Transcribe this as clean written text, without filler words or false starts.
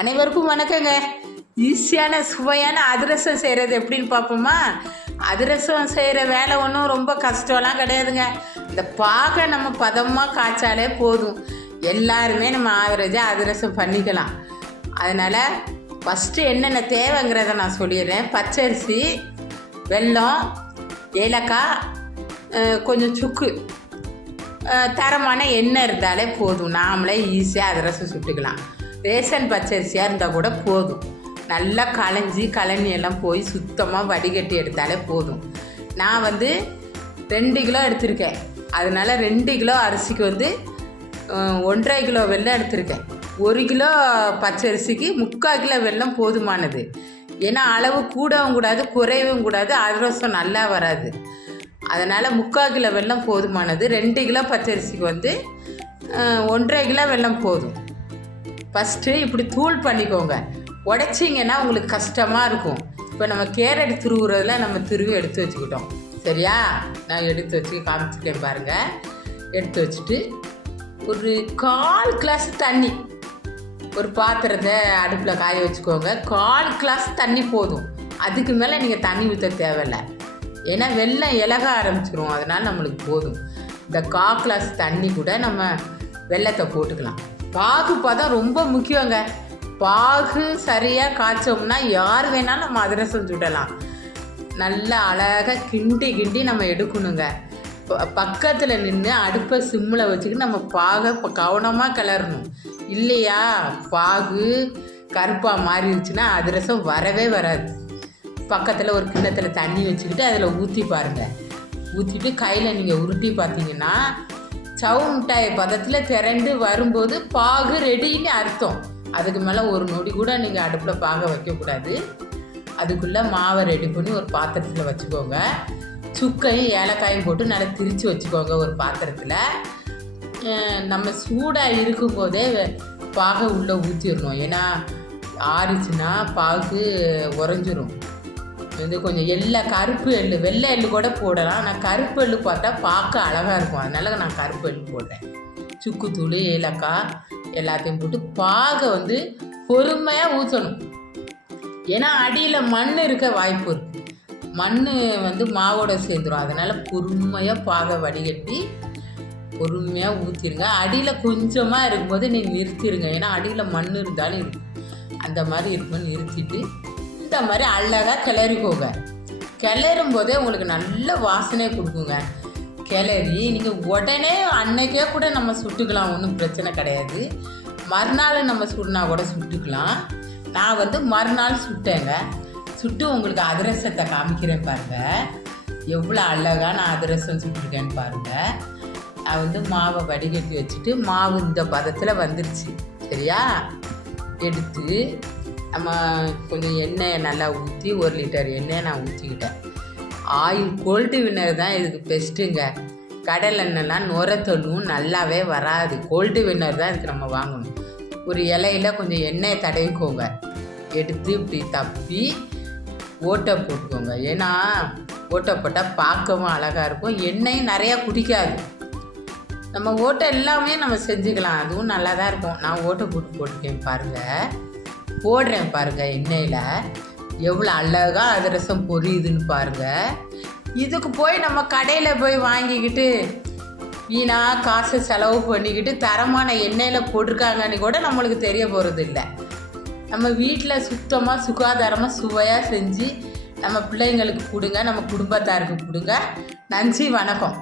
அனைவருக்கும் வணக்கங்க. ஈஸியான சுவையான அதிரசம் செய்கிறது எப்படின்னு பார்ப்போமா? அதிரசம் செய்கிற வேலை ஒன்றும் ரொம்ப கஷ்டம்லாம் கிடையாதுங்க. இந்த பாகை நம்ம பதமாக காய்ச்சாலே போதும், எல்லாருமே நம்ம ஆவரேஜாக அதிரசம் பண்ணிக்கலாம். அதனால் ஃபஸ்ட்டு என்னென்ன தேவைங்கிறத நான் சொல்லிடுறேன். பச்சரிசி, வெல்லம், ஏலக்காய், கொஞ்சம் சுக்கு, தரமான எண்ணெய் இருந்தாலே போதும். நாமளே ஈஸியாக அதிரசம் சுட்டுக்கலாம். ரேஷன் பச்சரிசியாக இருந்தால் கூட போதும். நல்லா கழனி எல்லாம் போய் சுத்தமாக வடிகட்டி எடுத்தாலே போதும். நான் 2 கிலோ எடுத்திருக்கேன். அதனால் 2 கிலோ அரிசிக்கு 1,5 கிலோ வெல்லம் எடுத்திருக்கேன். 1 கிலோ பச்சரிசிக்கு 3/4 கிலோ வெல்லம் போதுமானது. ஏன்னா அளவு கூடவும் கூடாது, குறையவும் கூடாது, அதிரசம் நல்லா வராது. அதனால் 3/4 கிலோ வெல்லம் போதுமானது. 2 கிலோ பச்சரிசிக்கு 1,5 கிலோ வெல்லம் போதும். ஃபஸ்ட்டு இப்படி தூள் பண்ணிக்கோங்க. உடைச்சிங்கன்னா உங்களுக்கு கஷ்டமாக இருக்கும். இப்போ நம்ம கேரட் துருவுறதுல நம்ம துருவி எடுத்து வச்சுக்கிட்டோம். சரியா? நான் எடுத்து வச்சு காமிச்சிட்டேன் பாருங்கள். எடுத்து வச்சுட்டு ஒரு 1/4 கிளாஸ் தண்ணி, ஒரு பாத்திரத்தை அடுப்பில் காய வச்சுக்கோங்க. 1/4 கிளாஸ் தண்ணி போதும். அதுக்கு மேலே நீங்கள் தண்ணி ஊற்ற தேவையில்லை. ஏன்னா வெல்லம் இலக ஆரம்பிச்சிரும். அதனால் நம்மளுக்கு போதும். இந்த 1/4 கிளாஸ் தண்ணி கூட நம்ம வெல்லத்தை போட்டுக்கலாம். பாகு பதம் ரொம்ப முக்கியங்க. பாகு சரியாக காய்ச்சோம்னா யார் வேணாலும் நம்ம அதிரசம் சுடலாம். நல்லா அழகாக கிண்டி நம்ம எடுக்கணுங்க. பக்கத்தில் நின்று அடுப்பை சிம்மில் வச்சுக்கிட்டு நம்ம பாகை கவனமாக கிளறணும். இல்லையா பாகு கருப்பாக மாறிடுச்சுன்னா அதிரசம் வரவே வராது. பக்கத்தில் ஒரு கிண்ணத்தில் தண்ணி வச்சுக்கிட்டு அதில் ஊற்றி பாருங்கள். ஊற்றிட்டு கையில் நீங்கள் உருட்டி பார்த்தீங்கன்னா சவு மிட்டாய் பதத்தில் திரண்டு வரும்போது பாகு ரெடின்னு அர்த்தம். அதுக்கு மேலே ஒரு நொடி கூட நீங்கள் அடுப்பில் பாகை வைக்கக்கூடாது. அதுக்குள்ளே மாவை ரெடி பண்ணி ஒரு பாத்திரத்தில் வச்சுக்கோங்க. சுக்கையும் ஏலக்காயும் போட்டு நல்லா திரித்து வச்சுக்கோங்க ஒரு பாத்திரத்தில். நம்ம சூடாக இருக்கும்போதே பாகை உள்ளே ஊற்றிடணும். ஏன்னா ஆறிச்சுன்னா பாகு உறைஞ்சிரும். கொஞ்சம் கருப்பு எள்ளு, வெள்ளை எள்ளு கூட போடலாம். நான் கருப்பு எள்ளு பார்த்தா பார்க்க அழகாக இருக்கும். அதனால் நான் கருப்பு எள்ளு போடுறேன். சுக்குத்தூள், ஏலக்காய் எல்லாத்தையும் போட்டு பாகை பொறுமையாக ஊற்றணும். ஏன்னா அடியில் மண் இருக்க வாய்ப்பு இருக்குது. மண் மாவோட சேர்ந்துடும். அதனால் பொறுமையாக பாகை வடிகட்டி பொறுமையாக ஊற்றிடுங்க. அடியில் கொஞ்சமாக இருக்கும்போது நீங்கள் நிறுத்திடுங்க. ஏன்னா அடியில் மண் இருந்தாலும் இருக்கும். அந்த மாதிரி இருக்கும்போது நிறுத்திட்டு இந்த மாதிரி அழகாக கிளறிக்கோங்க. கிளறும் போதே உங்களுக்கு நல்ல வாசனை கொடுக்குங்க. கிளறி நீங்கள் உடனே அன்னைக்கே கூட நம்ம சுட்டுக்கலாம், ஒன்றும் பிரச்சனை கிடையாது. மறுநாள் நம்ம சுட்டுனா கூட சுட்டுக்கலாம். நான் மறுநாள் சுட்டேங்க. சுட்டு உங்களுக்கு அதிரசத்தை காமிக்கிறேன் பாருங்கள். எவ்வளோ அழகாக நான் அதிரசம் சுட்டுருக்கேன்னு பாருங்கள். நான் மாவை வடிகட்டி வச்சுட்டு மாவு இந்த பதத்தில் வந்துருச்சு. சரியா? எடுத்து நம்ம கொஞ்சம் எண்ணெயை நல்லா ஊற்றி 1 லிட்டர் எண்ணெயை நான் ஊற்றிக்கிட்டேன். ஆயில் கோல்டு வின்னர் தான் இதுக்கு பெஸ்ட்டுங்க. கடல் எண்ணெய்லாம் நுரத்தொல்லும் நல்லாவே வராது. கோல்டு வின்னர் தான் இதுக்கு நம்ம வாங்கணும். ஒரு இலையில் கொஞ்சம் எண்ணெயை தடவிக்கோங்க. எடுத்து இப்படி தப்பி ஓட்டை போட்டுக்கோங்க. ஏன்னா ஓட்டை போட்டால் பார்க்கவும் அழகாக இருக்கும், எண்ணெயும் நிறையா குடிக்காது. நம்ம ஓட்டை எல்லாமே நம்ம செஞ்சுக்கலாம், அதுவும் நல்லா தான் இருக்கும். நான் ஓட்டை போட்டுக்கேன் பாருங்கள். போடுறேன் பாருங்கள். எண்ணெயில் எவ்வளோ அழகாக அதிரசம் பொரியுதுன்னு பாருங்கள். இதுக்கு போய் நம்ம கடையில் போய் வாங்கிக்கிட்டு வீணாக காசு செலவு பண்ணிக்கிட்டு தரமான எண்ணெயில் போட்டிருக்காங்கன்னு கூட நம்மளுக்கு தெரிய போகிறது இல்லை. நம்ம வீட்டில் சுத்தமாக சுகாதாரமாக சுவையாக செஞ்சு நம்ம பிள்ளைங்களுக்கு கொடுங்க, நம்ம குடும்பத்தாருக்கு கொடுங்க. நன்றி, வணக்கம்.